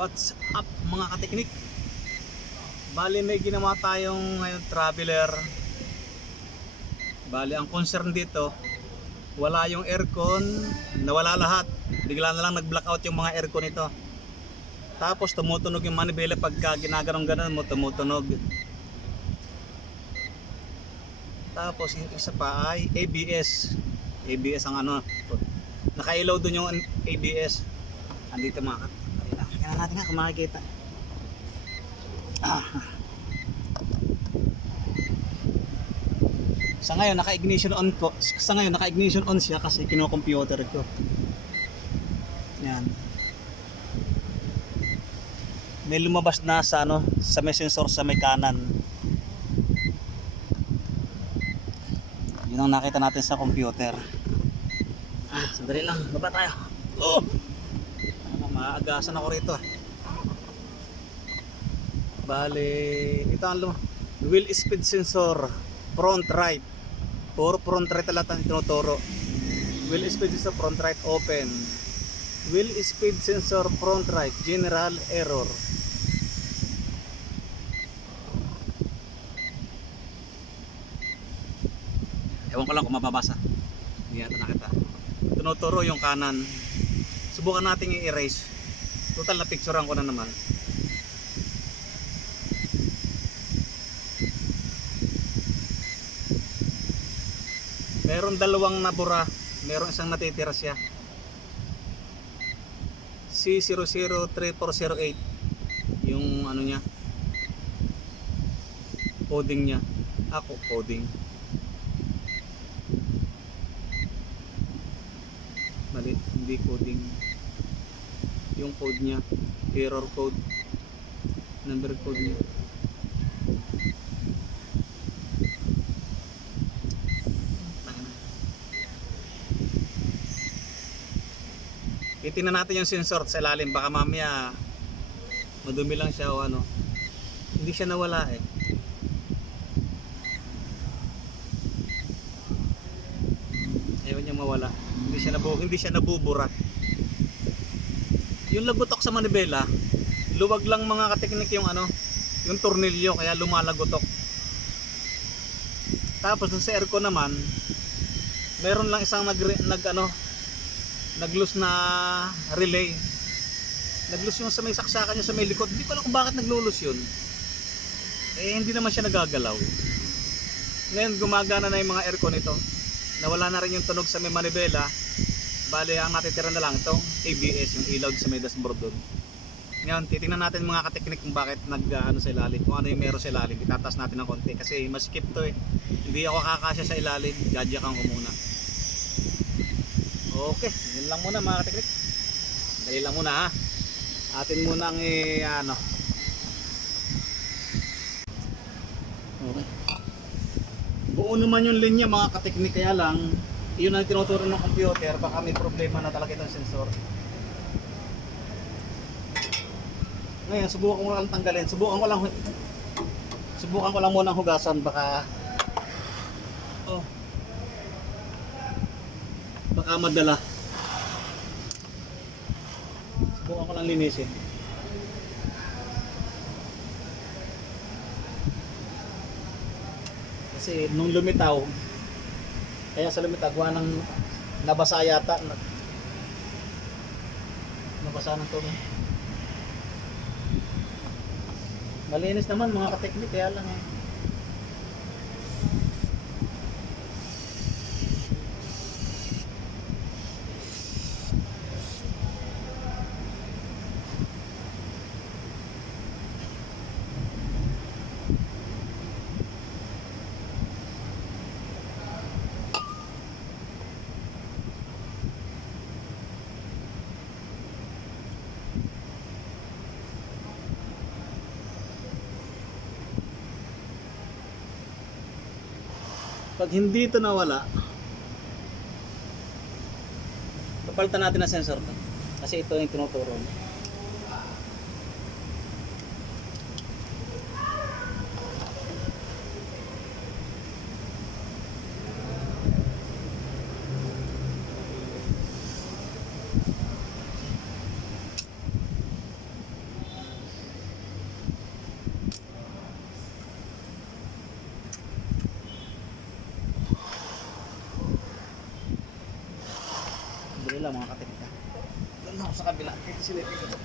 What's up mga kateknik? Bali may ginawa tayong ngayon traveler. Bali ang concern dito, wala yung aircon, nawala lahat. Bigla na lang nag-blackout yung mga aircon nito. Tapos tumutunog yung manibela pagka ginaganong ganon mo tumutunog. Tapos yung isa pa ay ABS. ABS ang ano. Nakailaw dun yung ABS. Andito mga kat. Kailangan natin nga kung makikita. Ah. Sa ngayon naka-ignition on ko. Sa ngayon naka-ignition on siya kasi kino-computer ko. Yan. May lumabas na sa ano, sa may sensor sa may kanan. Yun ang nakita natin sa computer. Ah, sandali lang. Baba tayo. Oh! Maagasan ako rito. ah. Bale, ito ang wheel speed sensor front right. Puro front right talaga ang tinuturo. Wheel speed sensor front right open. Wheel speed sensor front right general error. Ewan ko lang kung mababasa. Hindi yata nakita. Tinuturo yung kanan. Subukan nating i-erase. Total na picturean ko na naman. Meron dalawang nabura. Meron isang natitira siya. C003408 yung ano niya coding niya ako coding mali hindi coding yung code niya. Error code. Number code niya. Titingnan natin yung sensor sa ilalim. Baka mamaya madumi lang siya o ano. Hindi siya nawala eh. Ayaw niya mawala. Hindi siya nabu hindi siya nabubura yung lagutok sa manibela luwag lang mga kateknik yung ano yung tornilyo kaya lumalagotok. Tapos dun sa aircon naman meron lang isang nag, nag ano nag-loose na relay. Nag-loose yung sa may saksakan niya sa may likod. Hindi ko alam kung bakit naglo-loose yun. Eh hindi naman siya nagagalaw. Ngayon gumagana na yung mga aircon nito. Nawala na rin yung tunog sa may manibela bali ang natitira na lang itong ABS yung ilaw sa may dashboard doon ngayon titingnan natin mga kateknik kung bakit nag ah, ano sa ilalim kung ano yung meron sa ilalim. Itatas natin ng konti kasi maskip to eh. Hindi ako kakasya sa ilalim jadyakan ko muna. Okay yun lang muna mga kateknik. Dali lang muna ha? Atin muna ang eh, ano okay. Buo naman yung linya mga kateknik kaya lang yun ang tinuturo ng computer baka may problema na talaga itong sensor. Ngayon subukan ko lang tanggalin. Subukan ko lang subukan ko lang muna hugasan baka oh baka madala subukan ko lang linisin. Kasi nung lumitaw kaya sa lumitaw gawa ng nabasa yata. Na- nabasa ng tubig. Malinis naman mga kateknik kaya lang eh pag hindi ito nawala papalitan natin ang sensor to kasi ito yung tinuturo Doon ছিলেন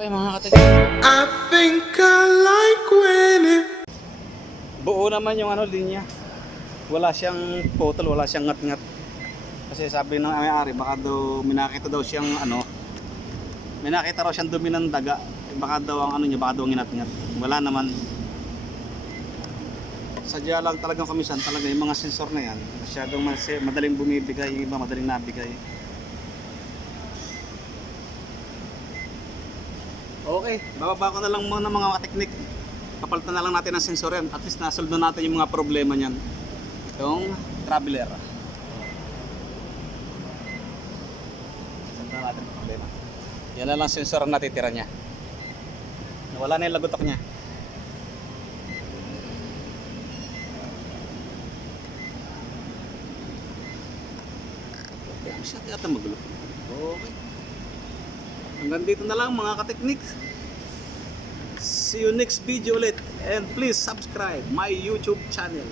Okay mga kateknik. I think I like winning. Buo naman yung ano linya. Wala siyang putol, wala siyang ngat-ngat. Kasi sabi ng may-ari, baka daw may nakita daw siyang ano, may nakita raw siyang dumi ng daga. Baka daw ang ano niya, baka daw ang ngat-ngat. Wala naman. Sadya lang talagang komisan talaga yung mga sensor na yan. Masyadong mas- madaling bumibigay, yung iba madaling nabigay. Okay, bababa ko na lang muna mga teknik. Papalitan na lang natin ang sensor yan. At least nasolve na natin yung mga problema niyan. Itong traveler. Solve na natin problema. Yan na lang sensor ang natitira niya. Nawala na yung lagotok niya. Masyado yata magulo. Okay. Hanggang dito na lang mga kateknik. See you next video ulit. And please subscribe my YouTube channel.